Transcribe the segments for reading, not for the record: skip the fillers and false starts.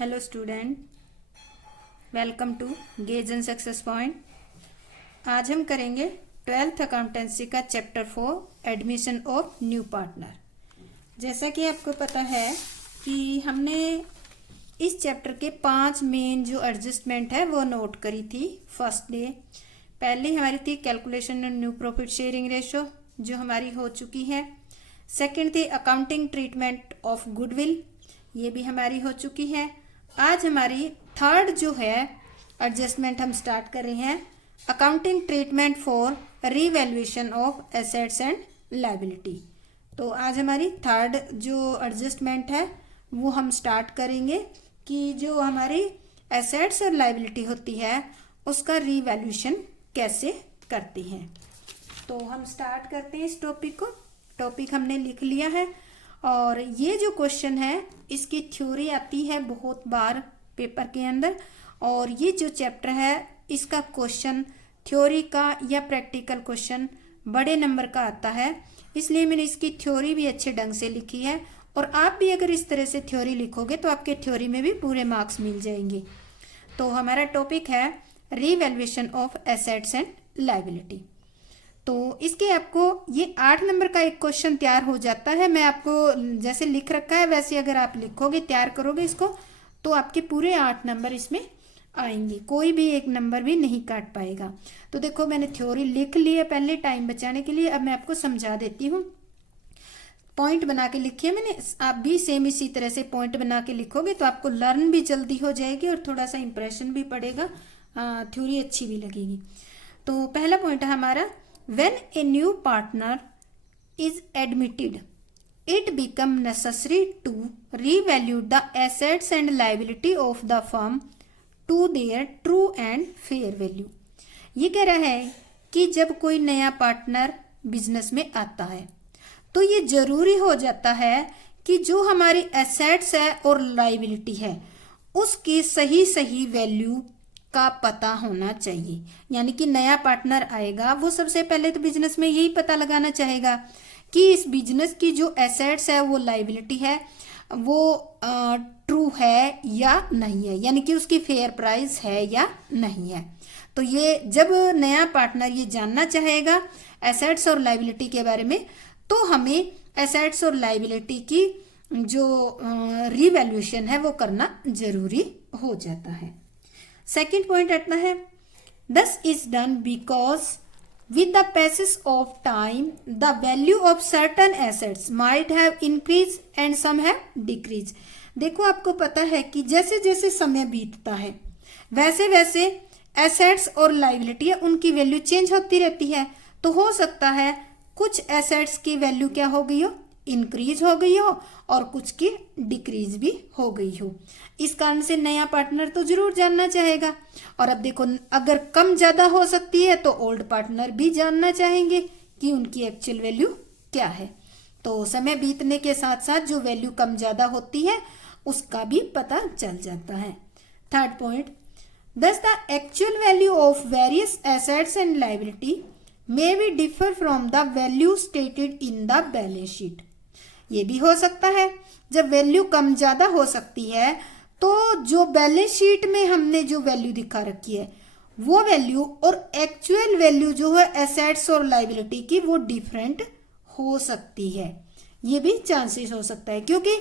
Hello student, welcome to gaze and success point. आज हम करेंगे 12th अकाउंटेंसी का chapter 4 admission of new partner. जैसा कि आपको पता है कि हमने इस चैप्टर के 5 मेन जो एडजस्टमेंट है वो नोट करी थी। फर्स्ट डे पहली हमारी थी calculation of new profit sharing ratio, जो हमारी हो चुकी है। सेकंड थी अकाउंटिंग ट्रीटमेंट ऑफ गुडविल, ये भी हमारी हो चुकी है। आज हमारी थर्ड जो है एडजस्टमेंट हम स्टार्ट कर रहे हैं, accounting treatment for revaluation of assets and liability. तो आज हमारी थर्ड जो एडजस्टमेंट है वो हम स्टार्ट करेंगे कि जो हमारी एसेट्स और लायबिलिटी होती है उसका रीवैल्यूएशन कैसे करती हैं। तो हम स्टार्ट करते हैं इस टॉपिक को। टॉपिक हमने लिख लिया है और ये जो क्वेश्चन है इसकी थ्योरी आती है बहुत बार पेपर के अंदर, और ये जो चैप्टर है इसका क्वेश्चन थ्योरी का या प्रैक्टिकल क्वेश्चन बड़े नंबर का आता है, इसलिए मैंने इसकी थ्योरी भी अच्छे ढंग से लिखी है। और आप भी अगर इस तरह से थ्योरी लिखोगे तो आपके थ्योरी में भी पूरे मार्क्स मिल जाएंगे। तो हमारा टॉपिक है revaluation of assets and liability. तो इसके आपको ये 8 नंबर का एक क्वेश्चन तैयार हो जाता है। मैं आपको जैसे लिख रखा है वैसे अगर आप लिखोगे, तैयार करोगे इसको, तो आपके पूरे 8 नंबर इसमें आएंगे, कोई भी एक नंबर भी नहीं काट पाएगा। तो देखो मैंने थ्योरी लिख ली है पहले टाइम बचाने के लिए, अब मैं आपको समझा देती हूँ। पॉइंट बना के लिखिए मैंने, आप भी सेम इसी तरह से पॉइंट बना के लिखोगे तो आपको लर्न भी जल्दी हो जाएगी और थोड़ा सा इंप्रेशन भी पड़ेगा, थ्योरी अच्छी भी लगेगी। तो पहला पॉइंट है हमारा, when a new partner is admitted, it become necessary to revalue the assets and liability of the firm to their true and fair value। ये कह रहा है कि जब कोई नया पार्टनर बिजनेस में आता है तो ये जरूरी हो जाता है कि जो हमारी एसेट्स है और लाइबिलिटी है उसकी सही सही वैल्यू का पता होना चाहिए। यानी कि नया पार्टनर आएगा वो सबसे पहले तो बिजनेस में यही पता लगाना चाहेगा कि इस बिजनेस की जो एसेट्स है वो लायबिलिटी है वो ट्रू है या नहीं है, यानी कि उसकी फेयर प्राइस है या नहीं है। तो ये जब नया पार्टनर ये जानना चाहेगा एसेट्स और लायबिलिटी के बारे में, तो हमें एसेट्स और लायबिलिटी की जो रीवैल्यूएशन है वो करना जरूरी हो जाता है। सेकेंड पॉइंट आता है, this is done because with the passage of time the value of certain assets might have increase and some have decrease. देखो आपको पता है कि जैसे जैसे समय बीतता है वैसे वैसे एसेट्स और लायबिलिटी उनकी वैल्यू चेंज होती रहती है। तो हो सकता है कुछ एसेट्स की वैल्यू क्या हो गई हो, इंक्रीज हो गई हो, और कुछ की डिक्रीज भी हो गई हो। इस कारण से नया पार्टनर तो जरूर जानना चाहेगा। और अब देखो अगर कम ज्यादा हो सकती है तो ओल्ड पार्टनर भी जानना चाहेंगे कि उनकी एक्चुअल वैल्यू क्या है। तो समय बीतने के साथ साथ जो वैल्यू कम ज्यादा होती है उसका भी पता चल जाता है। थर्ड पॉइंट, दस the actual value of various assets and liability may be differ from the value stated in the balance sheet. ये भी हो सकता है जब वैल्यू कम ज्यादा हो सकती है तो जो बैलेंस शीट में हमने जो वैल्यू दिखा रखी है वो वैल्यू और एक्चुअल वैल्यू जो है एसेट्स और लायबिलिटी की वो डिफरेंट हो सकती है। ये भी चांसेस हो सकता है, क्योंकि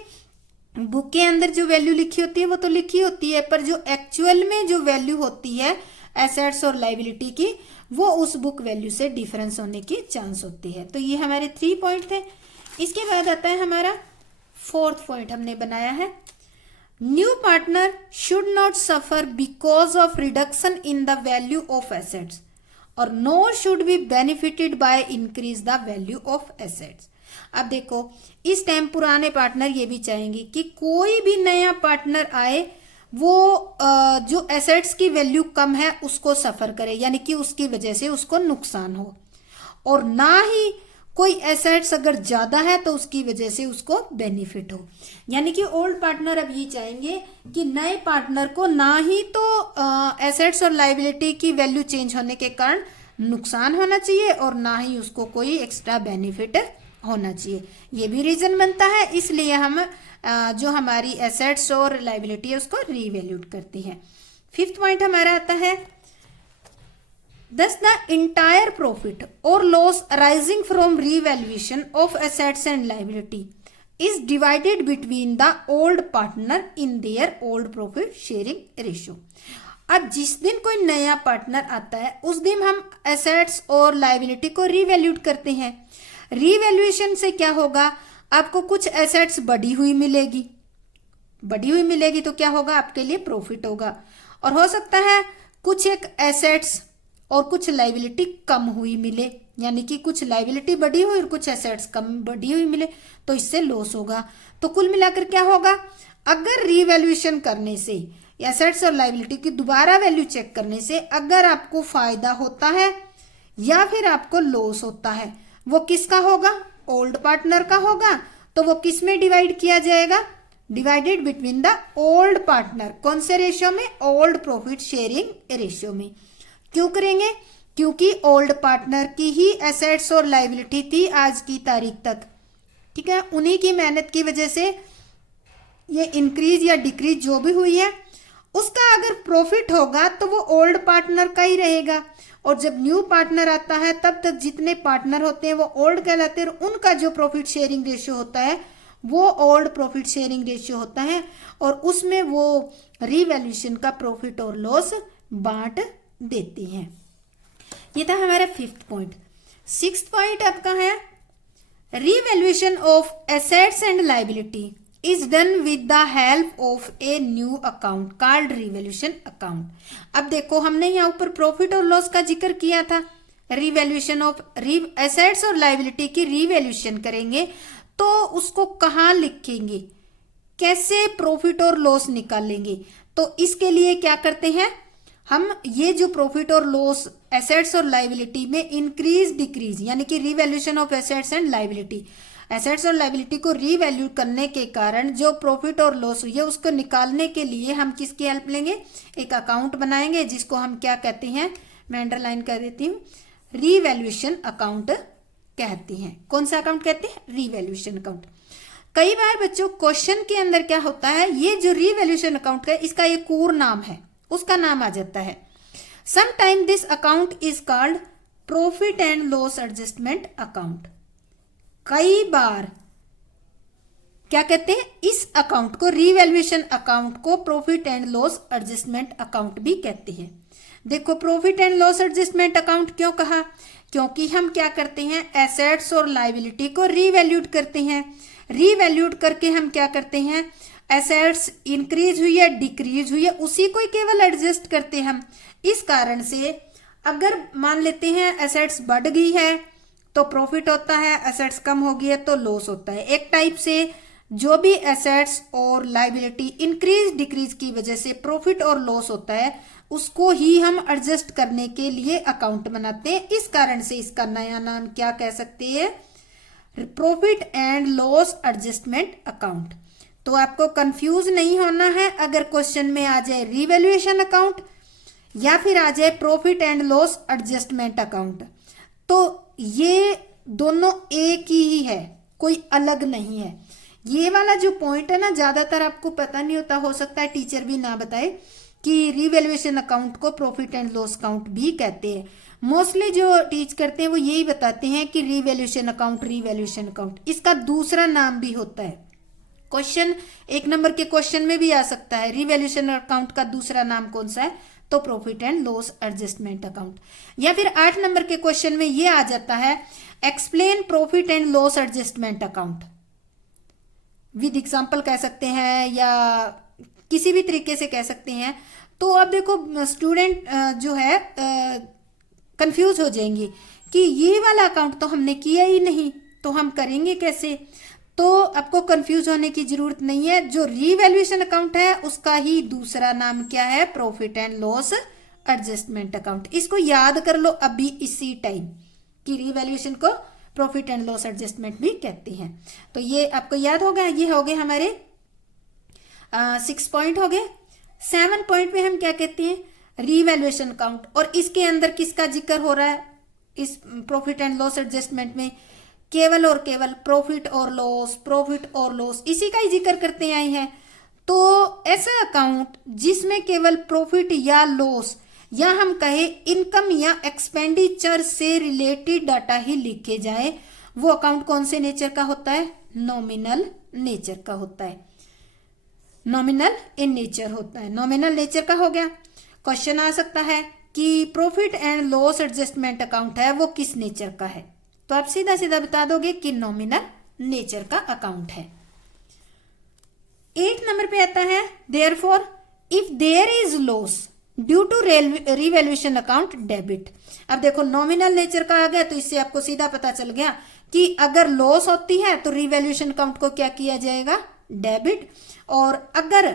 बुक के अंदर जो वैल्यू लिखी होती है वो तो लिखी होती है, पर जो एक्चुअल में जो वैल्यू होती है एसेट्स और लायबिलिटी की वो उस बुक वैल्यू से डिफरेंस होने की चांस होती है। तो ये हमारे 3 पॉइंट थे। इसके बाद आता है हमारा 4th पॉइंट हमने बनाया है, new partner should not suffer because of reduction in the value of assets और no should be benefited by increase the value of assets. अब देखो इस टाइम पुराने पार्टनर ये भी चाहेंगे कि कोई भी नया पार्टनर आए वो जो एसेट्स की वैल्यू कम है उसको सफर करे, यानी कि उसकी वजह से उसको नुकसान हो, और ना ही कोई एसेट्स अगर ज्यादा है तो उसकी वजह से उसको बेनिफिट हो। यानी कि ओल्ड पार्टनर अब ये चाहेंगे कि नए पार्टनर को ना ही तो एसेट्स और लायबिलिटी की वैल्यू चेंज होने के कारण नुकसान होना चाहिए और ना ही उसको कोई एक्स्ट्रा बेनिफिट होना चाहिए। ये भी रीजन बनता है, इसलिए हम जो हमारी एसेट्स और लाइबिलिटी है उसको रीवैल्यूड करते हैं। फिफ्थ पॉइंट हमारा आता है, thus the entire profit or loss arising from revaluation of assets and liability is divided between the old partner in their old profit sharing ratio। अब जिस दिन कोई नया पार्टनर आता है उस दिन हम एसेट्स और लाइबिलिटी को रीवैल्यूड करते हैं। रीवैल्यूएशन से क्या होगा, आपको कुछ एसेट्स बढ़ी हुई मिलेगी, बढ़ी हुई मिलेगी तो क्या होगा, आपके लिए प्रॉफिट होगा। और हो सकता है कुछ एक एसेट्स और कुछ लाइबिलिटी कम हुई मिले, यानी कि कुछ लाइबिलिटी बढ़ी हुई और कुछ एसेट्स कम बढ़ी हुई मिले, तो इससे लॉस होगा। तो कुल मिलाकर क्या होगा, अगर रीवैल्यूएशन करने से एसेट्स और लाइबिलिटी की दोबारा वैल्यू चेक करने से अगर आपको फायदा होता है या फिर आपको लॉस होता है, वो किसका होगा, ओल्ड पार्टनर का होगा। तो वो किस में डिवाइड किया जाएगा, divided between the old partner. कौन से रेशियो में, ओल्ड प्रॉफिट शेयरिंग रेशियो में। क्यों करेंगे, क्योंकि ओल्ड पार्टनर की ही एसेट्स और लाइबिलिटी थी आज की तारीख तक, ठीक है। उन्हीं की मेहनत की वजह से ये इंक्रीज या डिक्रीज जो भी हुई है उसका अगर प्रॉफिट होगा तो वो ओल्ड पार्टनर का ही रहेगा। और जब न्यू पार्टनर आता है तब तक जितने पार्टनर होते हैं वो ओल्ड कहलाते हैं, और उनका जो प्रॉफिट शेयरिंग रेशियो होता है वो ओल्ड प्रॉफिट शेयरिंग रेशियो होता है, और उसमें वो रीवैल्यूएशन का प्रॉफिट और लॉस बांट देती हैं। ये था हमारा फिफ्थ पॉइंट। सिक्स्थ पॉइंट आपका है, revaluation of assets and liability is done with the help of a new account called revaluation account। अब देखो हमने यहाँ ऊपर प्रॉफिट और लॉस का जिक्र किया था, रिवैल्यूएशन ऑफ एसेट्स और लाइबिलिटी की रिवैल्यूएशन करेंगे तो उसको कहाँ लिखेंगे, कैसे प्रॉफिट और लॉस निकालेंगे। तो इसके लिए क्या करते हैं हम, ये जो प्रॉफिट और लॉस एसेट्स और लाइबिलिटी में इंक्रीज डिक्रीज, यानी कि revaluation of assets and liability, assets और लाइबिलिटी को रीवैल्यू करने के कारण जो प्रॉफिट और लॉस हुई है उसको निकालने के लिए हम किसकी हेल्प लेंगे, एक अकाउंट बनाएंगे जिसको हम क्या कहते हैं, मैं अंडरलाइन कर देती हूँ, रीवैल्यूएशन अकाउंट कहते हैं। कौन सा अकाउंट कहते हैं, रीवैल्यूएशन अकाउंट। कई बार बच्चों क्वेश्चन के अंदर क्या होता है, ये जो रीवैल्यूएशन अकाउंट है इसका एक और नाम है, उसका नाम आ जाता है, sometime this account is called profit and loss adjustment account. कई बार क्या कहते हैं, इस अकाउंट को, रीवैल्यूएशन अकाउंट को profit and loss adjustment account भी कहते हैं। देखो profit and loss adjustment account क्यों कहा, क्योंकि हम क्या करते हैं, एसेट्स और लाइबिलिटी को रीवैल्यूड करते हैं। रीवैल्यूड करके हम क्या करते हैं, एसेट्स इंक्रीज हुई है डिक्रीज हुई है उसी को ही केवल एडजस्ट करते हैं हम। इस कारण से अगर मान लेते हैं एसेट्स बढ़ गई है तो प्रॉफिट होता है, एसेट्स कम हो गई है तो लॉस होता है। एक टाइप से जो भी एसेट्स और लाइबिलिटी इंक्रीज डिक्रीज की वजह से प्रॉफिट और लॉस होता है उसको ही हम एडजस्ट करने के लिए अकाउंट बनाते हैं। इस कारण से इसका नया नाम क्या कह सकते हैं, profit and loss adjustment account. तो आपको कंफ्यूज नहीं होना है, अगर क्वेश्चन में आ जाए रीवैल्यूएशन अकाउंट या फिर आ जाए profit and loss adjustment account, तो ये दोनों एक ही है, कोई अलग नहीं है। ये वाला जो पॉइंट है ना, ज्यादातर आपको पता नहीं होता, हो सकता है टीचर भी ना बताए कि रिवैल्यूएशन अकाउंट को प्रॉफिट एंड लॉस अकाउंट भी कहते हैं। मोस्टली जो टीच करते हैं वो यही बताते हैं कि रिवैल्यूएशन अकाउंट, रिवैल्यूएशन अकाउंट, इसका दूसरा नाम भी होता है। क्वेश्चन 1 नंबर के क्वेश्चन में भी आ सकता है, रिवैल्यूएशन अकाउंट का दूसरा नाम कौन सा है, तो profit and loss adjustment account. या फिर 8 नंबर के क्वेश्चन में ये आ जाता है, explain profit and loss adjustment account, with example कह सकते हैं या किसी भी तरीके से कह सकते हैं। तो अब देखो स्टूडेंट जो है कंफ्यूज हो जाएंगे कि ये वाला अकाउंट तो हमने किया ही नहीं, तो हम करेंगे कैसे। तो आपको कंफ्यूज होने की जरूरत नहीं है, जो रीवैल्यूएशन अकाउंट है उसका ही दूसरा नाम क्या है, profit and loss adjustment account. इसको याद कर लो अभी इसी टाइम कि रीवैल्यूएशन को प्रॉफिट एंड लॉस एडजस्टमेंट भी कहते हैं। तो ये आपको याद होगा। ये हो गए हमारे 6 पॉइंट हो गए। 7 पॉइंट में हम क्या कहते हैं, रीवैल्यूएशन अकाउंट, और इसके अंदर किसका जिक्र हो रहा है, इस प्रॉफिट एंड लॉस एडजस्टमेंट में केवल और केवल प्रॉफिट और लॉस इसी का ही जिक्र करते आए हैं। तो ऐसा अकाउंट जिसमें केवल प्रॉफिट या लॉस या हम कहे इनकम या एक्सपेंडिचर से रिलेटेड डाटा ही लिखे जाए, वो अकाउंट कौन से नेचर का होता है? नॉमिनल नेचर का होता है, नॉमिनल इन नेचर होता है, नॉमिनल नेचर का हो गया। क्वेश्चन आ सकता है कि profit and loss adjustment account है वो किस नेचर का है, तो आप सीधा सीधा बता दोगे कि नॉमिनल नेचर का अकाउंट है। 8 नंबर पे आता है therefore if there is loss due to revaluation account debit. अब देखो नॉमिनल नेचर का आ गया तो इससे आपको सीधा पता चल गया कि अगर लॉस होती है तो रिवैल्यूएशन अकाउंट को क्या किया जाएगा? डेबिट। और अगर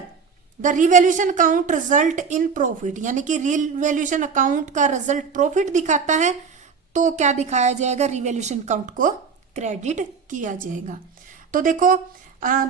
the revaluation account result in profit, यानी कि रिवैल्यूएशन अकाउंट का रिजल्ट प्रॉफिट दिखाता है तो क्या दिखाया जाएगा? रिवैल्यूएशन अकाउंट को क्रेडिट किया जाएगा। तो देखो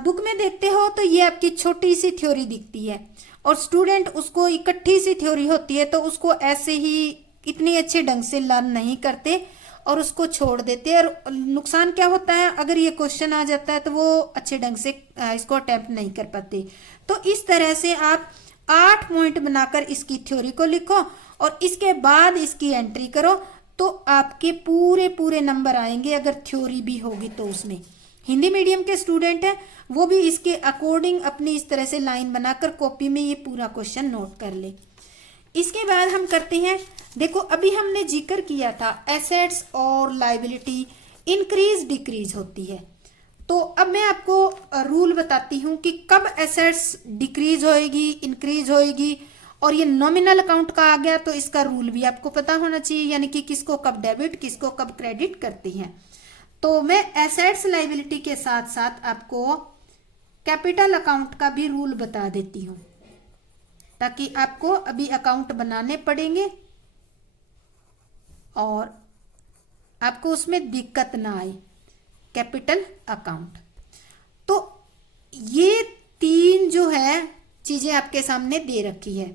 बुक में देखते हो तो ये आपकी छोटी सी थ्योरी दिखती है और स्टूडेंट उसको इकट्ठी सी थ्योरी होती है तो उसको ऐसे ही इतनी अच्छे ढंग से लर्न नहीं करते और उसको छोड़ देते हैं। और नुकसान क्या होता है, अगर ये क्वेश्चन आ जाता है तो वो अच्छे ढंग से इसको अटेम्प्ट नहीं कर पाते। तो इस तरह से आप 8 पॉइंट बनाकर इसकी थ्योरी को लिखो और इसके बाद इसकी एंट्री करो तो आपके पूरे पूरे नंबर आएंगे अगर थ्योरी भी होगी तो। उसमें हिंदी मीडियम के स्टूडेंट हैं वो भी इसके अकॉर्डिंग अपनी इस तरह से लाइन बनाकर कॉपी में ये पूरा क्वेश्चन नोट कर ले। इसके बाद हम करते हैं, देखो अभी हमने जिक्र किया था एसेट्स और लायबिलिटी इंक्रीज डिक्रीज होती है। तो अब मैं आपको रूल बताती हूँ कि कब एसेट्स डिक्रीज होएगी इंक्रीज होएगी, और ये नॉमिनल अकाउंट का आ गया तो इसका रूल भी आपको पता होना चाहिए, यानी कि किसको कब डेबिट किसको कब क्रेडिट करते हैं। तो मैं एसेट्स लायबिलिटी के साथ साथ आपको कैपिटल अकाउंट का भी रूल बता देती हूँ ताकि आपको अभी अकाउंट बनाने पड़ेंगे और आपको उसमें दिक्कत ना आए। कैपिटल अकाउंट, तो ये 3 जो है चीजें आपके सामने दे रखी है।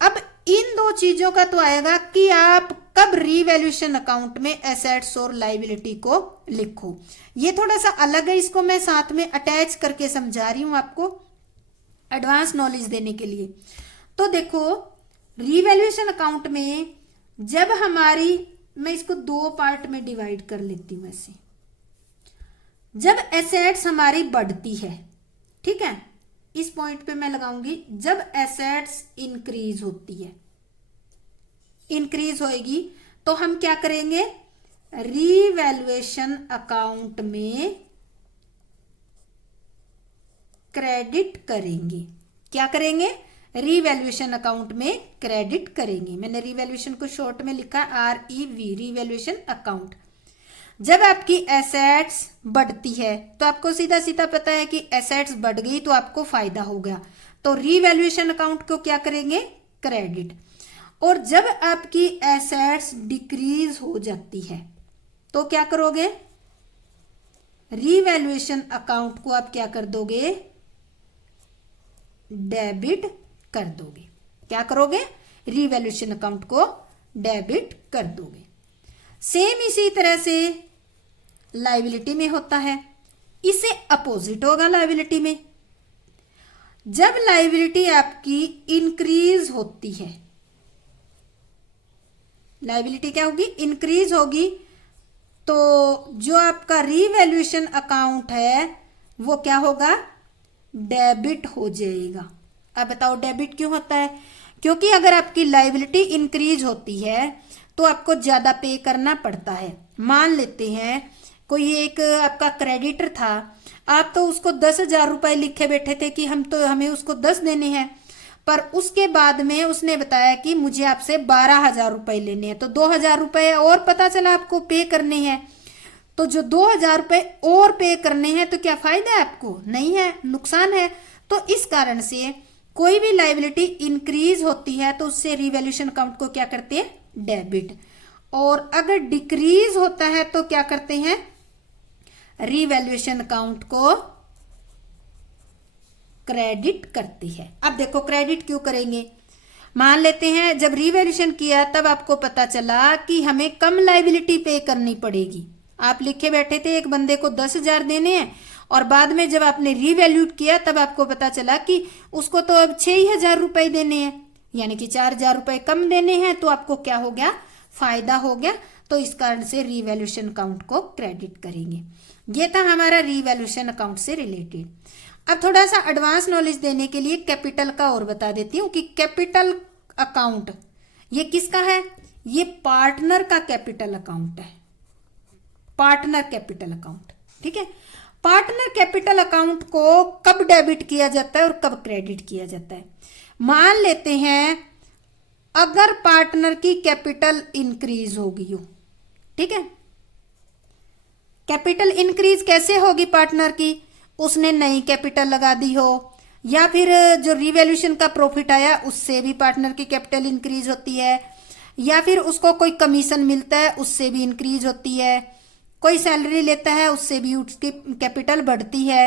अब इन 2 चीजों का तो आएगा कि आप कब रिवैल्यूएशन अकाउंट में एसेट्स और लायबिलिटी को लिखो। ये थोड़ा सा अलग है, इसको मैं साथ में अटैच करके समझा रही हूं आपको एडवांस नॉलेज देने के लिए। तो देखो रिवैल्यूएशन अकाउंट में जब हमारी, मैं इसको 2 पार्ट में डिवाइड कर लेती हूं ऐसे, जब एसेट्स हमारी बढ़ती है, ठीक है, इस पॉइंट पे मैं लगाऊंगी जब एसेट्स इंक्रीज होती है, इंक्रीज होएगी तो हम क्या करेंगे? रिवैल्यूएशन अकाउंट में क्रेडिट करेंगे। क्या करेंगे? रिवैल्यूएशन अकाउंट में क्रेडिट करेंगे। मैंने रिवैल्यूएशन को शॉर्ट में लिखा REV, रिवैल्यूएशन अकाउंट। जब आपकी एसेट्स बढ़ती है तो आपको सीधा सीधा पता है कि एसेट्स बढ़ गई तो आपको फायदा हो गया, तो रिवैल्यूएशन अकाउंट को क्या करेंगे? क्रेडिट। और जब आपकी एसेट्स डिक्रीज हो जाती है तो क्या करोगे? रिवैल्यूएशन अकाउंट को आप क्या कर दोगे? डेबिट कर दोगे। क्या करोगे? रिवैल्यूएशन अकाउंट को डेबिट कर दोगे। सेम इसी तरह से लायबिलिटी में होता है, इसे अपोजिट होगा लायबिलिटी में। जब लायबिलिटी आपकी इंक्रीज होती है, लायबिलिटी क्या होगी? इंक्रीज होगी, तो जो आपका रिवैल्यूएशन अकाउंट है वो क्या होगा? डेबिट हो जाएगा। अब बताओ डेबिट क्यों होता है? क्योंकि अगर आपकी लायबिलिटी इंक्रीज होती है तो आपको ज्यादा पे करना पड़ता है। मान लेते हैं कोई एक आपका क्रेडिटर था, आप तो उसको 10,000 रुपए लिखे बैठे थे कि हमें उसको 10 देने हैं, पर उसके बाद में उसने बताया कि मुझे आपसे 12,000 रुपए लेने हैं, तो 2,000 रुपए और पता चला आपको पे करने हैं। तो जो 2,000 रुपए और पे करने हैं तो क्या फायदा है आपको? नहीं है, नुकसान है। तो इस कारण से कोई भी लायबिलिटी इंक्रीज होती है तो उससे रिवैल्यूएशन अकाउंट को क्या करते हैं? डेबिट। और अगर डिक्रीज होता है तो क्या करते हैं? रिवैल्यूएशन अकाउंट को क्रेडिट करती है। अब देखो क्रेडिट क्यों करेंगे? मान लेते हैं जब रिवैल्यूएशन किया तब आपको पता चला कि हमें कम लायबिलिटी पे करनी पड़ेगी, आप लिखे बैठे थे एक बंदे को 10,000 देने हैं और बाद में जब आपने रीवैल्यूट किया तब आपको पता चला कि उसको तो अब 6,000 रुपए देने हैं, यानी कि 4,000 रुपए कम देने हैं, तो आपको क्या हो गया, फायदा हो गया। तो इस कारण से रीवैल्यूएशन अकाउंट को क्रेडिट करेंगे। ये था हमारा रीवैल्यूएशन अकाउंट से रिलेटेड। अब थोड़ा सा एडवांस नॉलेज देने के लिए कैपिटल का और बता देती हूँ कि कैपिटल अकाउंट ये किसका है, ये पार्टनर का कैपिटल अकाउंट है, पार्टनर कैपिटल अकाउंट। ठीक है, पार्टनर कैपिटल अकाउंट को कब डेबिट किया जाता है और कब क्रेडिट किया जाता है। मान लेते हैं अगर पार्टनर की कैपिटल इंक्रीज होगी हो, ठीक है, कैपिटल इंक्रीज कैसे होगी पार्टनर की, उसने नई कैपिटल लगा दी हो, या फिर जो रिवैल्यूएशन का प्रॉफिट आया उससे भी पार्टनर की कैपिटल इंक्रीज होती है, या फिर उसको कोई कमीशन मिलता है उससे भी इंक्रीज होती है, कोई सैलरी लेता है उससे भी उसकी कैपिटल बढ़ती है,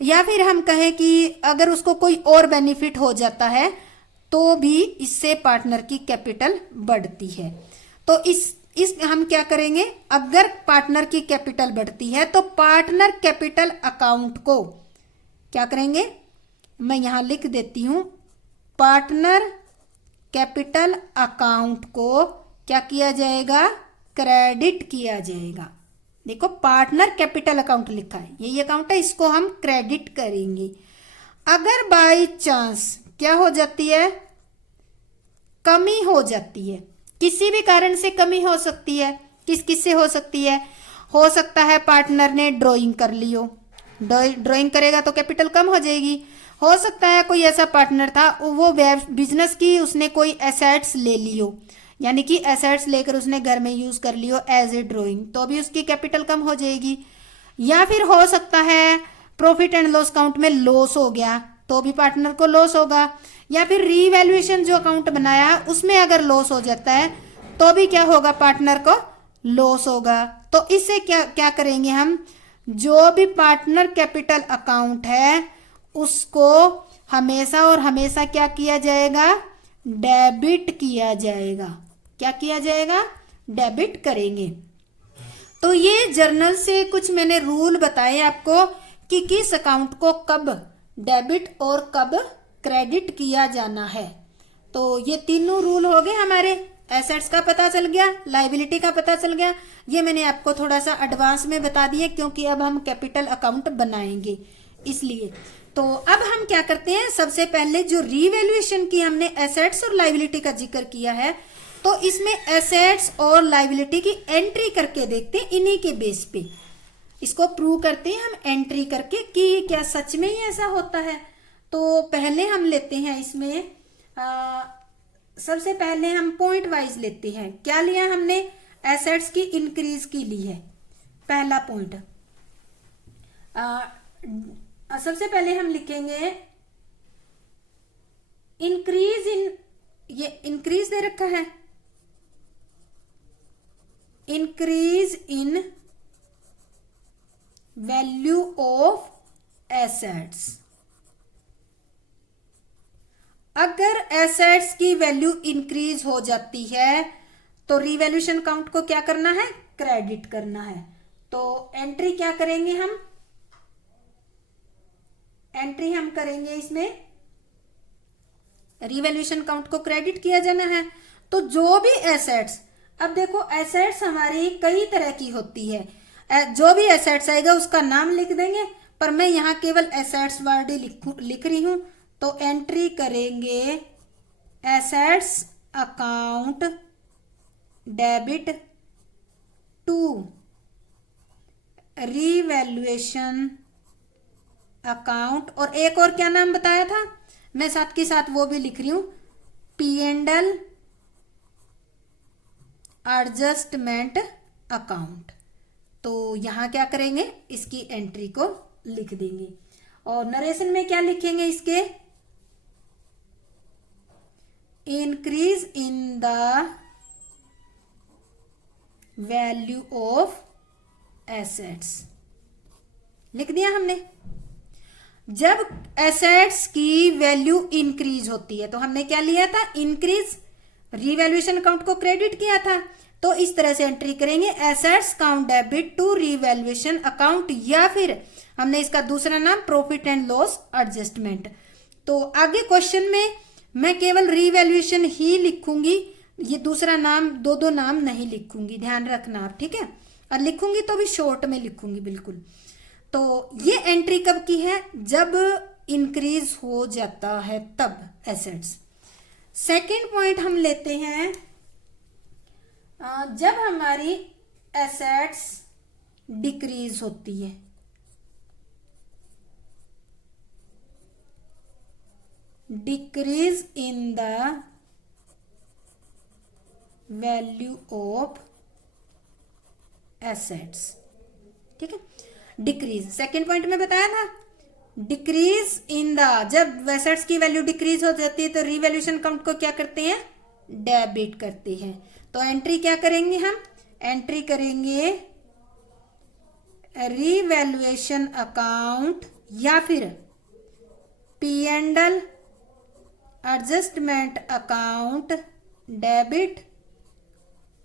या फिर हम कहें कि अगर उसको कोई और बेनिफिट हो जाता है तो भी इससे पार्टनर की कैपिटल बढ़ती है। तो इस हम क्या करेंगे, अगर पार्टनर की कैपिटल बढ़ती है तो पार्टनर कैपिटल अकाउंट को क्या करेंगे, मैं यहां लिख देती हूं, पार्टनर कैपिटल अकाउंट को क्या किया जाएगा, क्रेडिट किया जाएगा। देखो पार्टनर कैपिटल अकाउंट लिखा है, यही अकाउंट है, इसको हम क्रेडिट करेंगे। अगर बाय चांस क्या हो जाती है, कमी हो जाती है, किसी भी कारण से कमी हो सकती है, किस किस से हो सकती है, हो सकता है पार्टनर ने ड्राइंग कर ली हो, ड्राइंग करेगा तो कैपिटल कम हो जाएगी। हो सकता है कोई ऐसा पार्टनर था वो बिजनेस की उसने कोई एसेट्स ले ली हो, यानी कि एसेट्स लेकर उसने घर में यूज कर लियो एज ए ड्राइंग, तो भी उसकी कैपिटल कम हो जाएगी। या फिर हो सकता है प्रॉफिट एंड लॉस अकाउंट में लॉस हो गया तो भी पार्टनर को लॉस होगा, या फिर रीवैल्यूएशन जो अकाउंट बनाया उसमें अगर लॉस हो जाता है तो भी क्या होगा, पार्टनर को लॉस होगा। तो इससे क्या क्या करेंगे हम, जो भी पार्टनर कैपिटल अकाउंट है उसको हमेशा और हमेशा क्या किया जाएगा, डेबिट किया जाएगा। क्या किया जाएगा, डेबिट करेंगे। तो ये जर्नल से कुछ मैंने रूल बताए आपको कि किस अकाउंट को कब डेबिट और कब क्रेडिट किया जाना है। तो ये तीनों रूल हो गए हमारे, एसेट्स का पता चल गया, लायबिलिटी का पता चल गया, ये मैंने आपको थोड़ा सा एडवांस में बता दिया क्योंकि अब हम कैपिटल अकाउंट बनाएंगे इसलिए। तो अब हम क्या करते हैं, सबसे पहले जो रीवैल्यूएशन की हमने एसेट्स और लायबिलिटी का जिक्र किया है तो इसमें एसेट्स और लायबिलिटी की एंट्री करके देखते हैं, इन्हीं के बेस पे इसको प्रूव करते हैं हम एंट्री करके कि क्या सच में ही ऐसा होता है। तो पहले हम लेते हैं इसमें सबसे पहले हम पॉइंट वाइज लेते हैं। क्या लिया हमने, एसेट्स की इंक्रीज की ली है, पहला पॉइंट। सबसे पहले हम लिखेंगे इंक्रीज इन, ये इंक्रीज दे रखा है, increase in value of assets. अगर एसेट्स की वैल्यू इंक्रीज हो जाती है तो रिवैल्यूएशन अकाउंट को क्या करना है, क्रेडिट करना है। तो एंट्री क्या करेंगे हम, एंट्री हम करेंगे इसमें रिवैल्यूएशन अकाउंट को क्रेडिट किया जाना है। तो जो भी एसेट्स, अब देखो एसेट्स हमारी कई तरह की होती है, जो भी एसेट्स आएगा उसका नाम लिख देंगे, पर मैं यहां केवल एसेट्स वर्ड लिख रही हूं। तो एंट्री करेंगे assets account debit to revaluation account, और एक और क्या नाम बताया था, मैं साथ के साथ वो भी लिख रही हूं, P&L एडजस्टमेंट अकाउंट। तो यहां क्या करेंगे, इसकी एंट्री को लिख देंगे। और नरेशन में क्या लिखेंगे, इसके increase in the value of assets लिख दिया हमने। जब एसेट्स की वैल्यू इंक्रीज होती है तो हमने क्या लिया था, इंक्रीज, रिवैल्यूएशन अकाउंट को क्रेडिट किया था। तो इस तरह से एंट्री करेंगे, assets count debit to revaluation account, या फिर हमने इसका दूसरा नाम प्रॉफिट एंड लॉस एडजस्टमेंट। तो आगे क्वेश्चन में मैं केवल रीवैल्यूएशन ही लिखूंगी, ये दूसरा नाम दो नाम नहीं लिखूंगी, ध्यान रखना आप, ठीक है। और लिखूंगी तो भी शॉर्ट में लिखूंगी बिल्कुल। तो ये एंट्री कब की है, जब इंक्रीज हो जाता है तब एसेट्स। सेकंड पॉइंट हम लेते हैं, जब हमारी एसेट्स डिक्रीज होती है, decrease in the value of assets, ठीक है। डिक्रीज सेकेंड पॉइंट में बताया था, डिक्रीज इन द, जब एसेट्स की वैल्यू डिक्रीज हो जाती है तो रीवैल्यूएशन अकाउंट को क्या करते हैं, डेबिट करते हैं। तो एंट्री क्या करेंगे हम, एंट्री करेंगे रीवैल्यूएशन अकाउंट या फिर P and L adjustment account debit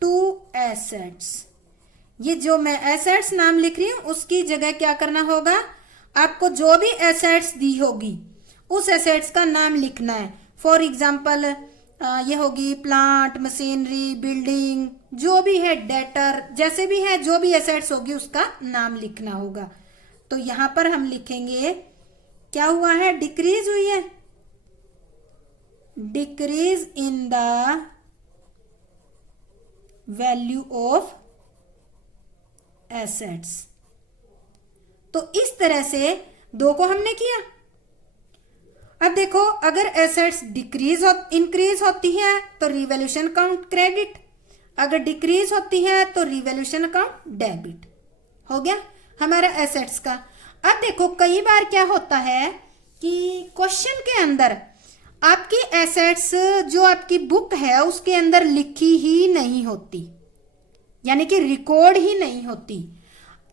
to assets. ये जो मैं एसेट्स नाम लिख रही हूं उसकी जगह क्या करना होगा, आपको जो भी एसेट्स दी होगी उस एसेट्स का नाम लिखना है। फॉर एग्जाम्पल ये होगी प्लांट, मशीनरी, बिल्डिंग, जो भी है, डेटर, जैसे भी है, जो भी एसेट्स होगी उसका नाम लिखना होगा। तो यहां पर हम लिखेंगे क्या हुआ है, डिक्रीज हुई है, decrease in the value of assets. तो इस तरह से दो को हमने किया। अब देखो, अगर एसेट्स इंक्रीज होती है तो रिवैल्यूएशन अकाउंट क्रेडिट, अगर डिक्रीज होती है तो रिवैल्यूएशन अकाउंट डेबिट। हो गया हमारा एसेट्स का। अब देखो, कई बार क्या होता है कि क्वेश्चन के अंदर आपकी एसेट्स जो आपकी बुक है उसके अंदर लिखी ही नहीं होती, यानी कि रिकॉर्ड ही नहीं होती।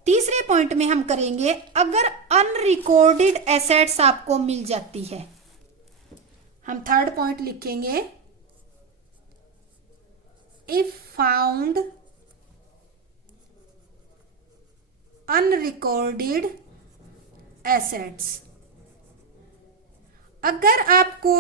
तीसरे पॉइंट में हम करेंगे, अगर अनरिकॉर्डेड एसेट्स आपको मिल जाती है, हम थर्ड पॉइंट लिखेंगे, इफ फाउंड अनरिकॉर्डेड एसेट्स। अगर आपको,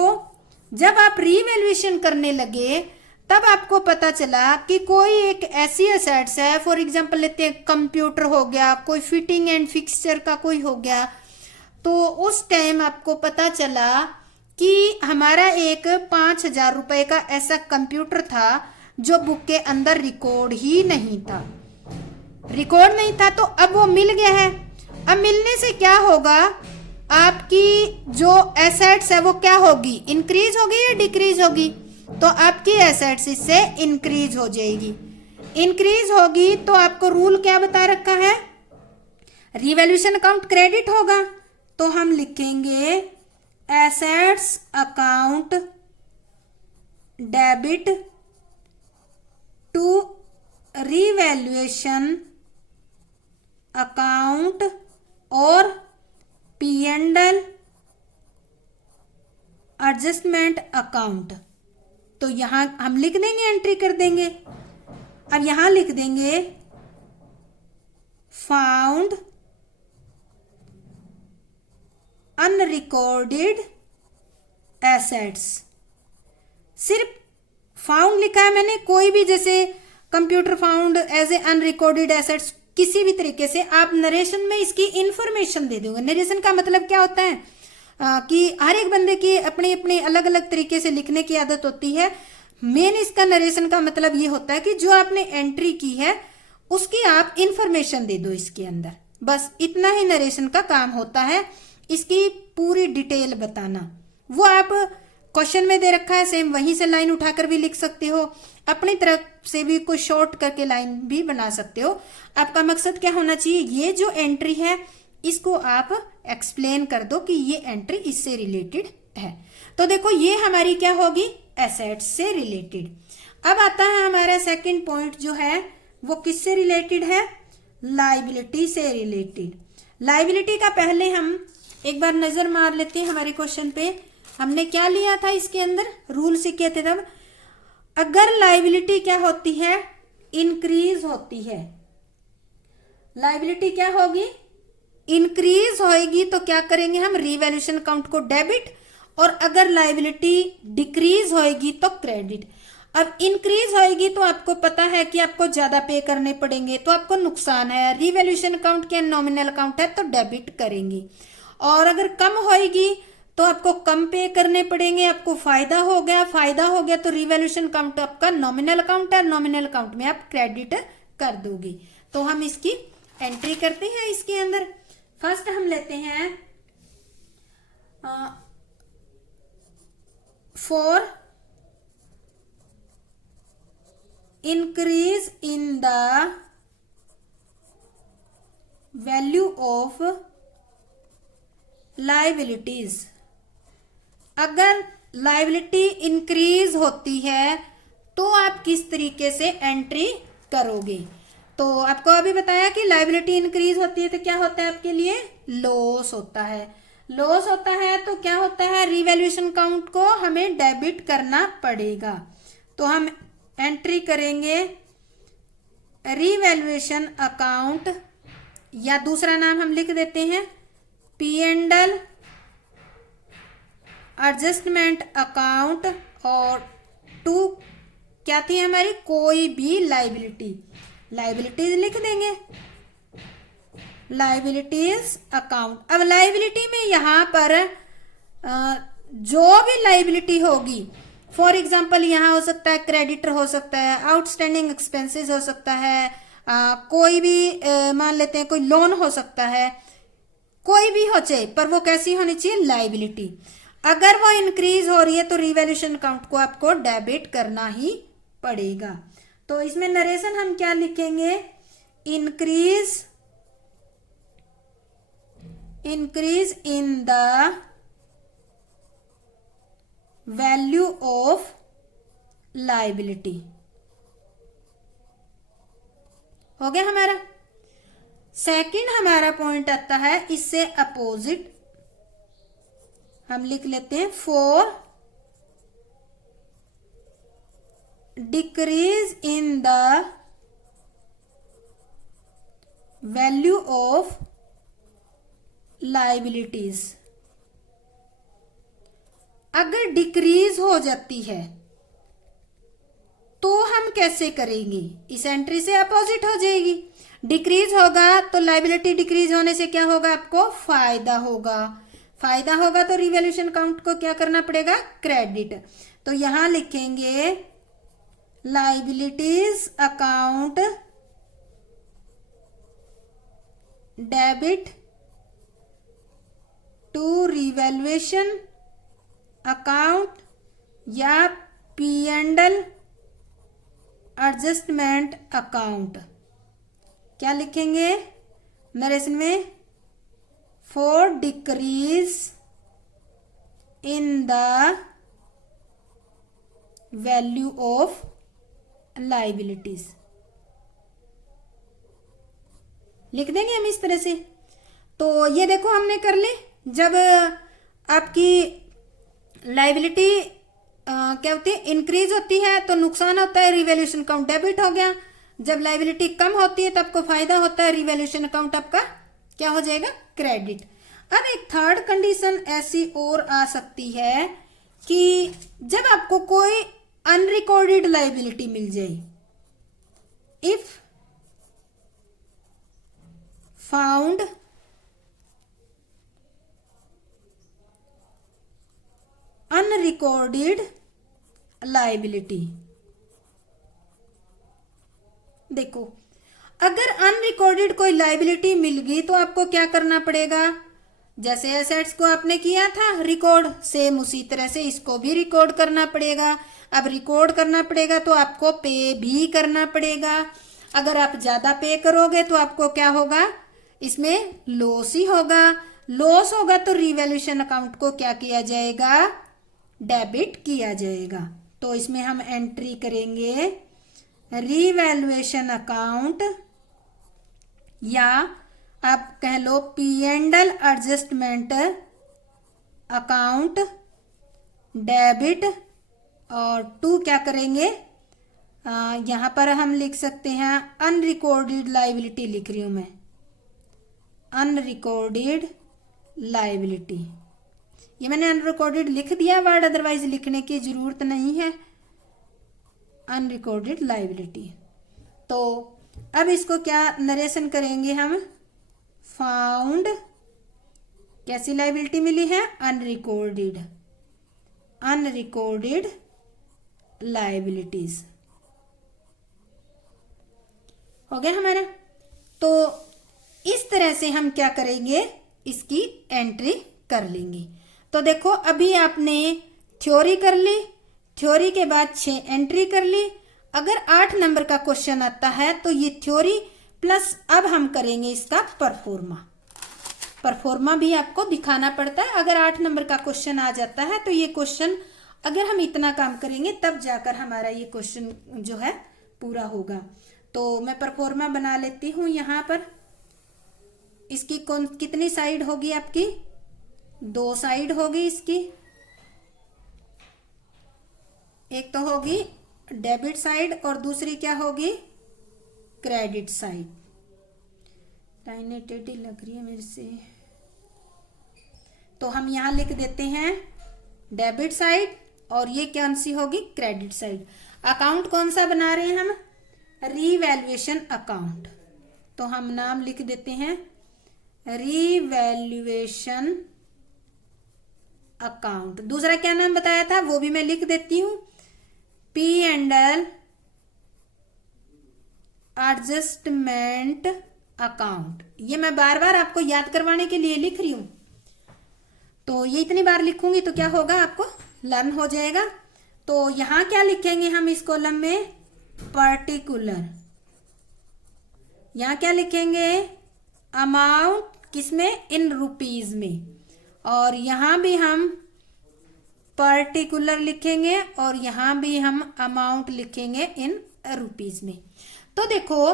जब आप रीवैल्यूएशन करने लगे तब आपको पता चला कि कोई एक ऐसी एसेट्स है, फॉर एग्जांपल लेते हैं कंप्यूटर हो गया, कोई फिटिंग एंड फिक्सचर का कोई हो गया, तो उस टाइम आपको पता चला कि हमारा एक 5,000 रुपए का ऐसा कंप्यूटर था जो बुक के अंदर रिकॉर्ड ही नहीं था, रिकॉर्ड नहीं था, तो अब वो मिल गया है। अब मिलने से क्या होगा, आपकी जो एसेट्स है वो क्या होगी, इंक्रीज होगी या डिक्रीज होगी, तो आपकी एसेट्स इससे इंक्रीज हो जाएगी। इंक्रीज होगी तो आपको रूल क्या बता रखा है, रिवैल्यूएशन अकाउंट क्रेडिट होगा। तो हम लिखेंगे assets account debit to revaluation account और P and L adjustment account. तो यहां हम लिख देंगे, एंट्री कर देंगे। अब यहां लिख देंगे फाउंड अनरिकॉर्डेड एसेट्स। सिर्फ फाउंड लिखा है मैंने, कोई भी जैसे computer found as a unrecorded assets, किसी भी तरीके से आप नरेशन में इसकी इंफॉर्मेशन दे दोगे। नरेशन का मतलब क्या होता है कि हर एक बंदे की अपनी अपनी अलग अलग तरीके से लिखने की आदत होती है। मेन इसका नरेशन का मतलब ये होता है कि जो आपने एंट्री की है उसकी आप इंफॉर्मेशन दे दो इसके अंदर, बस इतना ही नरेशन का काम होता है। इसकी पूरी डिटेल बताना वो आप क्वेश्चन में दे रखा है, सेम वहीं से लाइन उठाकर भी लिख सकते हो, अपनी तरफ से भी कोई शॉर्ट करके लाइन भी बना सकते हो। आपका मकसद क्या होना चाहिए, ये जो एंट्री है इसको आप एक्सप्लेन कर दो कि ये एंट्री इससे रिलेटेड है। तो देखो ये हमारी क्या होगी, एसेट्स से रिलेटेड। अब आता है हमारा सेकंड पॉइंट जो है वो किससे रिलेटेड है, लायबिलिटी से रिलेटेड। लायबिलिटी का पहले हम एक बार नजर मार लेते हैं हमारे क्वेश्चन पे, हमने क्या लिया था इसके अंदर, रूल सीखे थे तब। अगर लायबिलिटी क्या होती है, इंक्रीज होती है, लायबिलिटी क्या होगी, इंक्रीज होएगी, तो क्या करेंगे हम, रीवैल्यूएशन अकाउंट को डेबिट, और अगर लायबिलिटी डिक्रीज होएगी तो क्रेडिट। अब इंक्रीज होएगी तो आपको पता है कि आपको ज्यादा पे करने पड़ेंगे, तो आपको नुकसान है, रीवैल्यूएशन अकाउंट क्या नॉमिनल अकाउंट है तो डेबिट करेंगे। और अगर कम होएगी तो आपको कम पे करने पड़ेंगे, आपको फायदा हो गया तो रीवैल्यूएशन अकाउंट आपका नॉमिनल अकाउंट है, नॉमिनल अकाउंट में आप क्रेडिट कर दोगे। तो हम इसकी एंट्री करते हैं इसके अंदर। फर्स्ट हम लेते हैं for increase in the value of liabilities. अगर लायबिलिटी इंक्रीज होती है तो आप किस तरीके से एंट्री करोगे। तो आपको अभी बताया कि लायबिलिटी इंक्रीज होती है तो क्या होता है आपके लिए, लॉस होता है। लॉस होता है तो क्या होता है, रीवैल्यूएशन अकाउंट को हमें डेबिट करना पड़ेगा। तो हम एंट्री करेंगे रीवैल्यूएशन अकाउंट, या दूसरा नाम हम लिख देते हैं P&L एडजस्टमेंट अकाउंट, और टू क्या थी हमारी, कोई भी लायबिलिटीज लिख देंगे, लायबिलिटीज अकाउंट। अब लायबिलिटी में यहाँ पर जो भी लायबिलिटी होगी, फॉर एग्जाम्पल यहाँ हो सकता है क्रेडिटर हो सकता है, आउटस्टैंडिंग एक्सपेंसेस हो सकता है, कोई भी मान लेते हैं कोई लोन हो सकता है, कोई भी हो चाहे, पर वो कैसी होनी चाहिए, लायबिलिटी। अगर वो इंक्रीज हो रही है तो रीवैल्यूएशन अकाउंट को आपको डेबिट करना ही पड़ेगा। तो इसमें नरेशन हम क्या लिखेंगे, increase in the value of liability. हो गया हमारा। सेकंड हमारा पॉइंट आता है इससे अपोजिट, हम लिख लेते हैं for decrease in the value of liabilities. अगर डिक्रीज हो जाती है तो हम कैसे करेंगे, इस एंट्री से अपोजिट हो जाएगी। डिक्रीज होगा तो लायबिलिटी डिक्रीज होने से क्या होगा, आपको फायदा होगा तो रिवैल्यूएशन अकाउंट को क्या करना पड़ेगा, क्रेडिट। तो यहां लिखेंगे liabilities account debit to revaluation account या P&L एडजस्टमेंट अकाउंट। क्या लिखेंगे नरेशन में, for decrease in the value of liabilities लिख देंगे हम इस तरह से। तो ये देखो हमने कर ली, जब आपकी लायबिलिटी क्या होती है, इंक्रीज होती है तो नुकसान होता है, रिवैल्यूएशन अकाउंट डेबिट हो गया। जब लायबिलिटी कम होती है तो आपको फायदा होता है, रिवैल्यूएशन अकाउंट आपका क्या हो जाएगा, क्रेडिट। अब एक थर्ड कंडीशन ऐसी और आ सकती है कि जब आपको कोई अनरिकॉर्डेड लायबिलिटी मिल जाए, इफ फाउंड अनरिकॉर्डेड लायबिलिटी। देखो अगर अनरिकॉर्डेड कोई लायबिलिटी मिल गई तो आपको क्या करना पड़ेगा, जैसे एसेट्स को आपने किया था रिकॉर्ड, सेम उसी तरह से इसको भी रिकॉर्ड करना पड़ेगा। अब रिकॉर्ड करना पड़ेगा तो आपको पे भी करना पड़ेगा। अगर आप ज्यादा पे करोगे तो आपको क्या होगा, इसमें लॉस ही होगा। लॉस होगा तो रिवैल्यूएशन अकाउंट को क्या किया जाएगा, डेबिट किया जाएगा। तो इसमें हम एंट्री करेंगे रिवैल्यूएशन अकाउंट, या आप कह लो P&L एडजस्टमेंट अकाउंट डेबिट, और टू क्या करेंगे, यहाँ पर हम लिख सकते हैं अनरिकॉर्डेड लाइबिलिटी लिख रही हूँ मैं, अनरिकॉर्डेड लाइबिलिटी। ये मैंने अनरिकॉर्डेड लिख दिया वर्ड, अदरवाइज लिखने की जरूरत नहीं है, अनरिकॉर्डेड लाइबिलिटी। तो अब इसको क्या नरेशन करेंगे हम, फाउंड, कैसी लाइबिलिटी मिली है, अनरिकॉर्डेड, अनरिकॉर्डेड लाइबिलिटीज हो गया हमारा। तो इस तरह से हम क्या करेंगे, इसकी एंट्री कर लेंगे। तो देखो अभी आपने थ्योरी कर ली, थ्योरी के बाद 6 एंट्री कर ली। अगर 8 नंबर का क्वेश्चन आता है तो ये थ्योरी प्लस अब हम करेंगे इसका परफॉर्मा। परफॉर्मा भी आपको दिखाना पड़ता है। अगर 8 नंबर का क्वेश्चन आ जाता है तो ये क्वेश्चन अगर हम इतना काम करेंगे तब जाकर हमारा ये क्वेश्चन जो है पूरा होगा। तो मैं परफॉर्मा बना लेती हूँ। यहाँ पर इसकी कितनी साइड होगी आपकी, 2 साइड होगी इसकी। एक तो होगी डेबिट साइड और दूसरी क्या होगी, क्रेडिट साइड। लाइनें टेढ़ी लग रही है मेरे से, तो हम यहाँ लिख देते हैं डेबिट साइड और ये कौन सी होगी, क्रेडिट साइड। अकाउंट कौन सा बना रहे हैं हम, रीवैल्यूएशन अकाउंट। तो हम नाम लिख देते हैं रीवैल्यूएशन अकाउंट। दूसरा क्या नाम बताया था वो भी मैं लिख देती हूँ, P&L एडजस्टमेंट अकाउंट। ये मैं बार बार आपको याद करवाने के लिए लिख रही हूं, तो ये इतनी बार लिखूंगी तो क्या होगा, आपको लर्न हो जाएगा। तो यहां क्या लिखेंगे हम इस कॉलम में, पर्टिकुलर। यहां क्या लिखेंगे, अमाउंट, किसमें, इन रुपीज में। और यहां भी हम पर्टिकुलर लिखेंगे और यहां भी हम अमाउंट लिखेंगे इन रुपीज में। तो देखो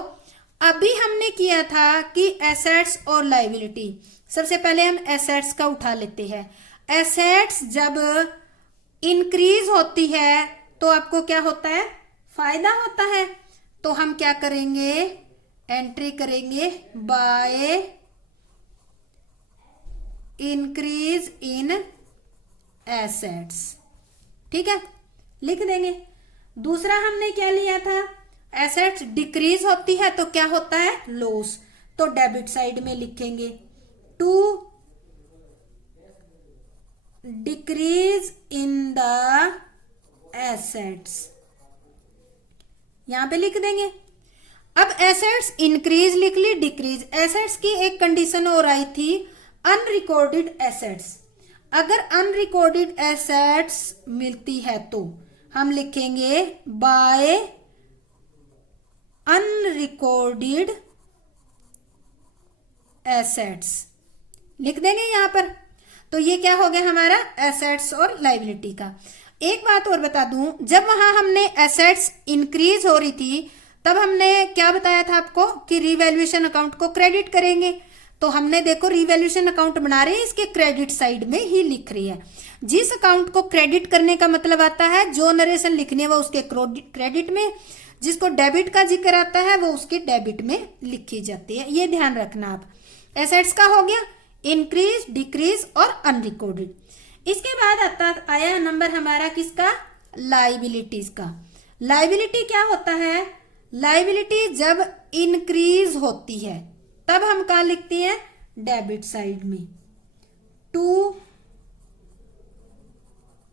अभी हमने किया था कि एसेट्स और लायबिलिटी। सबसे पहले हम एसेट्स का उठा लेते हैं। एसेट्स जब इंक्रीज होती है तो आपको क्या होता है, फायदा होता है। तो हम क्या करेंगे, एंट्री करेंगे बाय इंक्रीज इन एसेट्स। ठीक है, लिख देंगे। दूसरा हमने क्या लिया था, एसेट्स डिक्रीज होती है तो क्या होता है, लॉस। तो डेबिट साइड में लिखेंगे to decrease in the assets, यहां पे लिख देंगे। अब एसेट्स इंक्रीज लिख ली, डिक्रीज। एसेट्स की एक कंडीशन और आई थी, अनरिकॉर्डेड एसेट्स। अगर अनरिकॉर्डेड एसेट्स मिलती है तो हम लिखेंगे बाय अनरिकॉर्डेड एसेट्स, लिख देंगे यहां पर। तो ये क्या हो गया हमारा, एसेट्स और लायबिलिटी का। एक बात और बता दूं, जब वहां हमने एसेट्स इंक्रीज हो रही थी तब हमने क्या बताया था आपको कि रिवैल्यूएशन अकाउंट को क्रेडिट करेंगे। तो हमने देखो रिवैल्यूएशन अकाउंट बना रहे हैं, इसके क्रेडिट साइड में ही लिख रही है। जिस अकाउंट को क्रेडिट करने का मतलब आता है, जो नरेशन लिखनी है वो उसके क्रेडिट में, जिसको डेबिट का जिक्र आता है वो उसके डेबिट में लिखी जाती है। ये ध्यान रखना आप। एसेट्स का हो गया इंक्रीज, डिक्रीज और अनरिकॉर्डेड। इसके बाद आया नंबर हमारा किसका, लायबिलिटीज का। लायबिलिटी क्या होता है, लायबिलिटी जब इंक्रीज होती है तब हम कहा लिखते हैं, डेबिट साइड में, to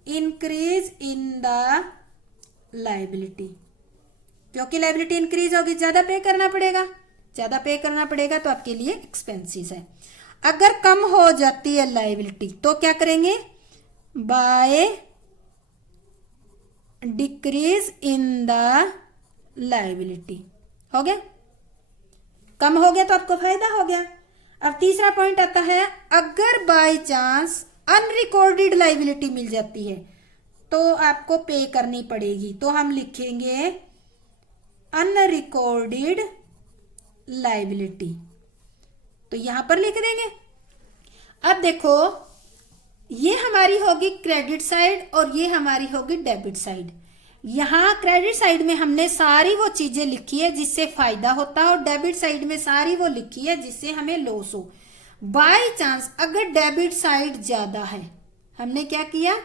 increase in the liability. क्योंकि लायबिलिटी इंक्रीज होगी, ज्यादा पे करना पड़ेगा, ज्यादा पे करना पड़ेगा तो आपके लिए एक्सपेंसिव है। अगर कम हो जाती है लायबिलिटी तो क्या करेंगे, by decrease in the liability. हो गया, कम हो गया तो आपको फायदा हो गया। अब तीसरा पॉइंट आता है, अगर बाय चांस अनरिकॉर्डेड लायबिलिटी मिल जाती है तो आपको पे करनी पड़ेगी। तो हम लिखेंगे अनरिकॉर्डेड लायबिलिटी, तो यहां पर लिख देंगे। अब देखो ये हमारी होगी क्रेडिट साइड और ये हमारी होगी डेबिट साइड। यहाँ क्रेडिट साइड में हमने सारी वो चीजें लिखी है जिससे फायदा होता है, और डेबिट साइड में सारी वो लिखी है जिससे हमें लॉस हो। बाय चांस अगर डेबिट साइड ज्यादा है, हमने क्या किया,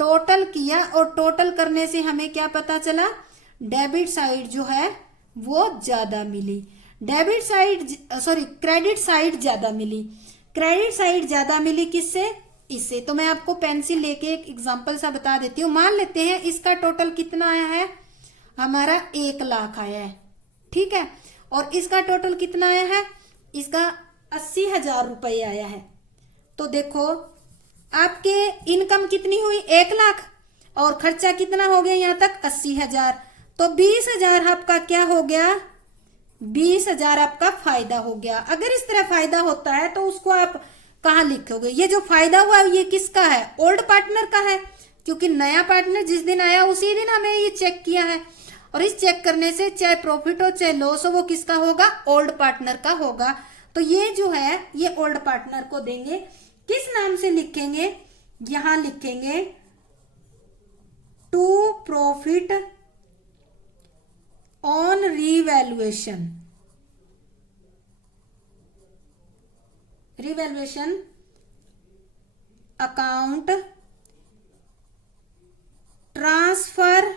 टोटल किया, और टोटल करने से हमें क्या पता चला, डेबिट साइड जो है वो ज्यादा मिली, debit side sorry credit side ज्यादा मिली। क्रेडिट साइड ज्यादा मिली किससे, इससे। तो मैं आपको पेंसिल लेके एक एग्जांपल सा बता देती हूँ। मान लेते हैं इसका टोटल कितना आया है, हमारा 1 लाख आया है, ठीक है, और इसका टोटल कितना आया है, इसका 80,000 रुपये आया है। तो देखो आपके इनकम कितनी हुई, 1 लाख, और खर्चा कितना हो गया यहाँ तक, 80,000। तो 20,000 आपका क्या हो गया, 20,000 आपका फायदा हो गया। अगर इस तरह फायदा होता है तो उसको आप कहाँ लिखोगे, ये जो फायदा हुआ ये किसका है, ओल्ड पार्टनर का है, क्योंकि नया पार्टनर जिस दिन आया उसी दिन हमें ये चेक किया है, और इस चेक करने से चाहे प्रॉफिट हो चाहे लॉस हो वो किसका होगा, ओल्ड पार्टनर का होगा। तो ये जो है ये ओल्ड पार्टनर को देंगे, किस नाम से लिखेंगे, यहां लिखेंगे to profit on revaluation, revaluation account transfer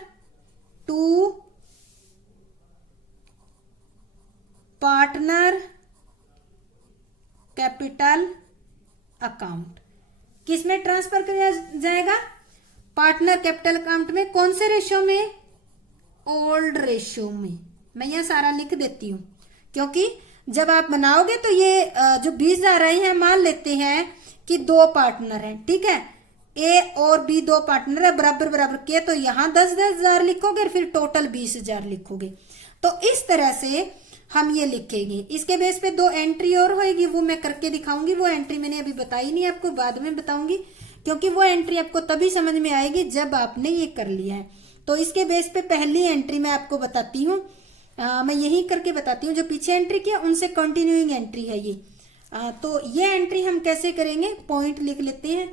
to partner capital account. किसमें ट्रांसफर किया जाएगा, पार्टनर कैपिटल अकाउंट में। कौन से रेशियो में, ओल्ड रेशियो में। मैं यह सारा लिख देती हूं क्योंकि जब आप बनाओगे तो ये जो 20,000 आई है, मान लेते हैं कि 2 पार्टनर हैं, ठीक है, ए और बी 2 पार्टनर है, बराबर बराबर के, तो यहाँ 10,000 लिखोगे, फिर टोटल 20,000 लिखोगे। तो इस तरह से हम ये लिखेंगे। इसके बेस पे 2 एंट्री और होएगी, वो मैं करके दिखाऊंगी। वो एंट्री मैंने अभी बताई नहीं, आपको बाद में बताऊंगी, क्योंकि वो एंट्री आपको तभी समझ में आएगी जब आपने ये कर लिया है। तो इसके बेस पे पहली एंट्री मैं आपको बताती हूँ, मैं यही करके बताती हूँ। जो पीछे एंट्री किया उनसे कंटिन्यूइंग एंट्री है ये। तो ये एंट्री हम कैसे करेंगे, पॉइंट लिख लेते हैं।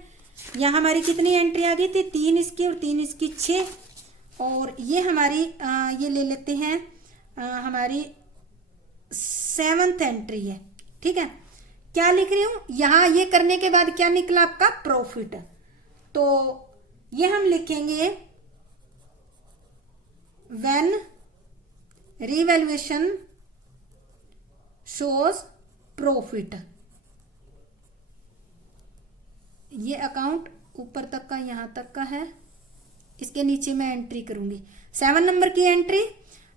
यहाँ हमारी कितनी एंट्री आ गई थी, 3 इसकी और 3 इसकी 6, और ये हमारी ये ले लेते हैं हमारी 7th एंट्री है, ठीक है। क्या लिख रही हूँ, यहाँ ये करने के बाद क्या निकला आपका, प्रॉफिट। तो ये हम लिखेंगे व्हेन रिवैल्यूएशन शोज प्रॉफिट। ये अकाउंट ऊपर तक का यहां तक का है, इसके नीचे मैं एंट्री करूंगी 7 नंबर की एंट्री।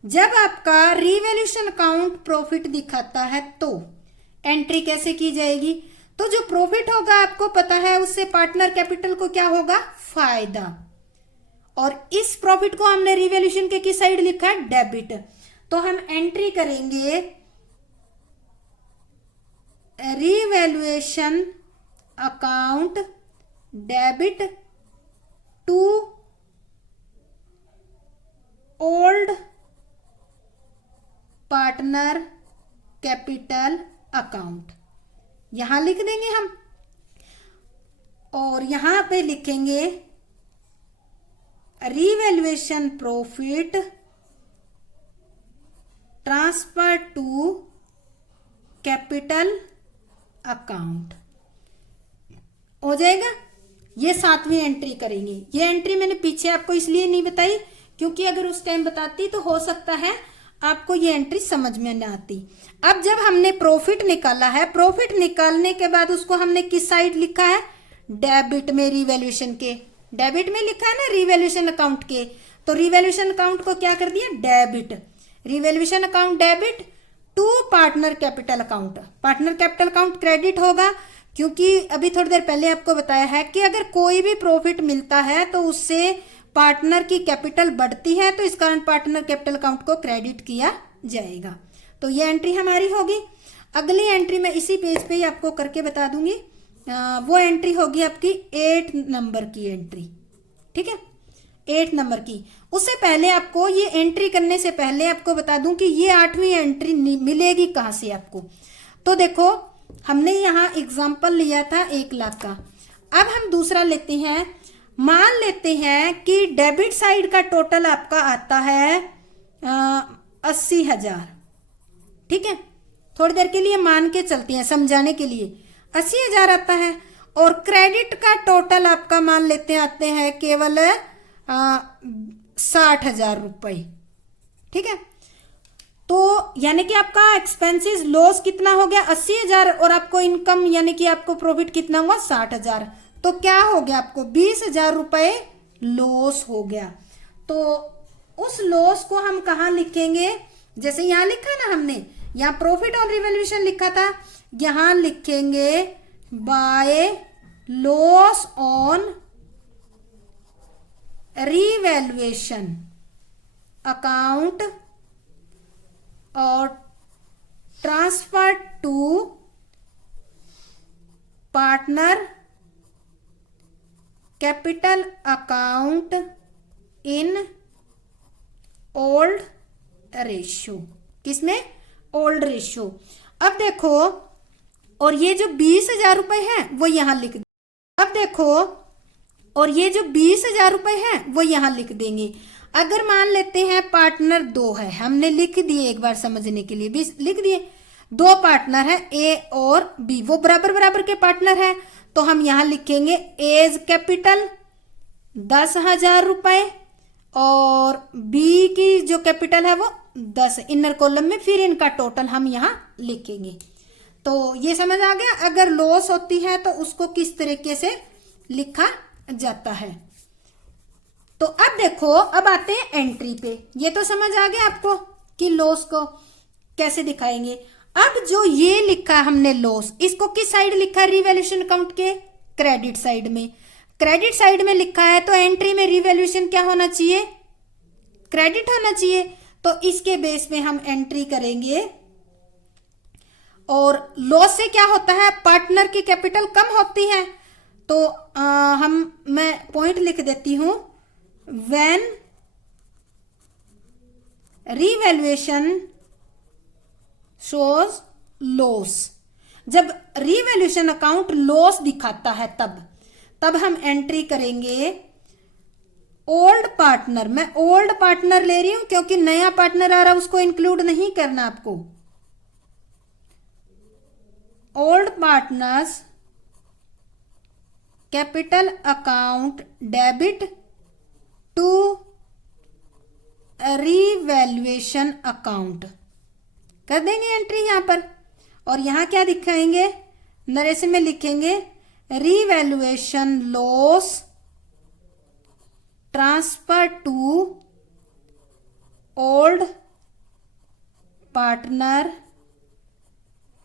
जब आपका रिवैल्यूएशन अकाउंट प्रॉफिट दिखाता है तो एंट्री कैसे की जाएगी, तो जो प्रॉफिट होगा आपको पता है उससे पार्टनर कैपिटल को क्या होगा, फायदा, और इस प्रॉफिट को हमने रिवैल्यूएशन के किस साइड लिखा है, डेबिट। तो हम एंट्री करेंगे revaluation account debit to old partner capital account, यहां लिख देंगे हम, और यहां पे लिखेंगे revaluation profit transfer to capital account. हो जाएगा, ये 7वीं एंट्री करेंगे। ये एंट्री मैंने पीछे आपको इसलिए नहीं बताई क्योंकि अगर उस टाइम बताती तो हो सकता है आपको ये एंट्री समझ में न आती। अब जब हमने प्रॉफिट निकाला है, प्रॉफिट निकालने के बाद उसको हमने किस साइड लिखा है, डेबिट में, रिवैल्यूएशन के डेबिट में लिखा है ना, रिवैल्यूएशन अकाउंट के। तो रिवैल्यूएशन अकाउंट को क्या कर दिया, debit, revaluation account debit to partner capital account. Partner capital account credit होगा, क्योंकि अभी थोड़ी देर पहले आपको बताया है कि अगर कोई भी प्रॉफिट मिलता है तो उससे पार्टनर की कैपिटल बढ़ती है, तो इस कारण पार्टनर कैपिटल अकाउंट को क्रेडिट किया जाएगा। तो ये एंट्री हमारी होगी। अगली एंट्री मैं इसी पेज पे ही आपको करके बता दूंगी, वो एंट्री होगी आपकी 8 नंबर की एंट्री, ठीक है, 8 नंबर की। उससे पहले आपको ये एंट्री करने से पहले आपको बता दूं कि ये 8वीं एंट्री मिलेगी कहाँ से आपको। तो देखो हमने यहाँ एग्जाम्पल लिया था 1 लाख का, अब हम दूसरा लेते हैं। मान लेते हैं कि डेबिट साइड का टोटल आपका आता है 80,000। ठीक है, थोड़ी देर के लिए मान के चलते हैं समझाने के लिए। 80,000 आता है और क्रेडिट का टोटल आपका मान लेते हैं आते हैं केवल 60,000 रुपए। ठीक है, तो यानी कि आपका एक्सपेंसेस लॉस कितना हो गया 80,000 और आपको इनकम यानी कि आपको प्रॉफिट कितना हुआ 60,000। तो क्या हो गया आपको 20,000 रुपए लॉस हो गया। तो उस लॉस को हम कहाँ लिखेंगे, जैसे यहां लिखा ना हमने, यहां प्रॉफिट ऑन रिवैल्यूएशन लिखा था, यहां लिखेंगे by loss on revaluation account और transfer to partner capital account in old ratio. किसमें? Old ratio. अब देखो, और ये जो 20,000 रुपए है वो यहां लिख दे। अब देखो, और ये जो 20,000 रुपए है वो यहां लिख देंगे। अगर मान लेते हैं पार्टनर 2 है, हमने लिख दिए एक बार समझने के लिए भी लिख दिए, 2 पार्टनर है ए और बी, वो बराबर बराबर के पार्टनर है, तो हम यहां लिखेंगे एज कैपिटल 10,000 रुपए और बी की जो कैपिटल है वो 10 इनर कॉलम में, फिर इनका टोटल हम यहां लिखेंगे। तो ये समझ आ गया, अगर लॉस होती है तो उसको किस तरीके से लिखा जाता है। तो अब देखो, अब आते हैं एंट्री पे। ये तो समझ आ गया आपको कि लॉस को कैसे दिखाएंगे। अब जो ये लिखा हमने लॉस, इसको किस साइड लिखा है? रिवैल्यूएशन अकाउंट के क्रेडिट साइड में। क्रेडिट साइड में लिखा है तो एंट्री में रिवैल्यूएशन क्या होना चाहिए? क्रेडिट होना चाहिए। तो इसके बेस में हम एंट्री करेंगे। और लॉस से क्या होता है? पार्टनर की कैपिटल कम होती है। तो मैं पॉइंट लिख देती हूं, व्हेन रिवैल्यूएशन शोज लॉस। जब रिवैल्यूएशन अकाउंट लॉस दिखाता है तब हम एंट्री करेंगे ओल्ड पार्टनर। मैं ओल्ड पार्टनर ले रही हूं क्योंकि नया पार्टनर आ रहा है, उसको इंक्लूड नहीं करना आपको। Old partners capital account debit to revaluation account कर देंगे एंट्री यहां पर। और यहां क्या दिखाएंगे? नरेशन में लिखेंगे revaluation loss transfer to old partner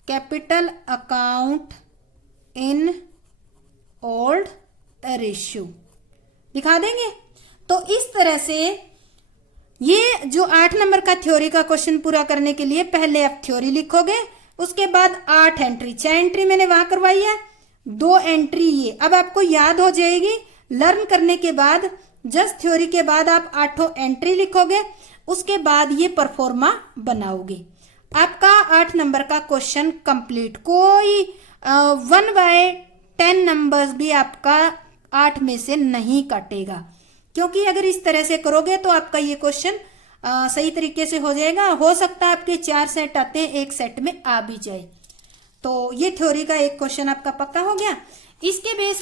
capital account in old ratio दिखा देंगे। तो इस तरह से ये जो 8 नंबर का थ्योरी का क्वेश्चन पूरा करने के लिए पहले आप थ्योरी लिखोगे, उसके बाद 8 एंट्री, 6 एंट्री मैंने वहां करवाई है, 2 एंट्री ये अब आपको याद हो जाएगी। लर्न करने के बाद जस्ट थ्योरी के बाद आप 8 एंट्री लिखोगे, उसके बाद ये परफॉर्मा बनाओगे। आपका 8 नंबर का क्वेश्चन कंप्लीट। कोई 1/10 नंबर्स भी आपका 8 में से नहीं कटेगा, क्योंकि अगर इस तरह से करोगे तो आपका ये क्वेश्चन सही तरीके से हो जाएगा। हो सकता है आपके 4 सेट आते हैं, एक सेट में आ भी जाए। तो ये थ्योरी का एक क्वेश्चन आपका पक्का हो गया। इसके बेस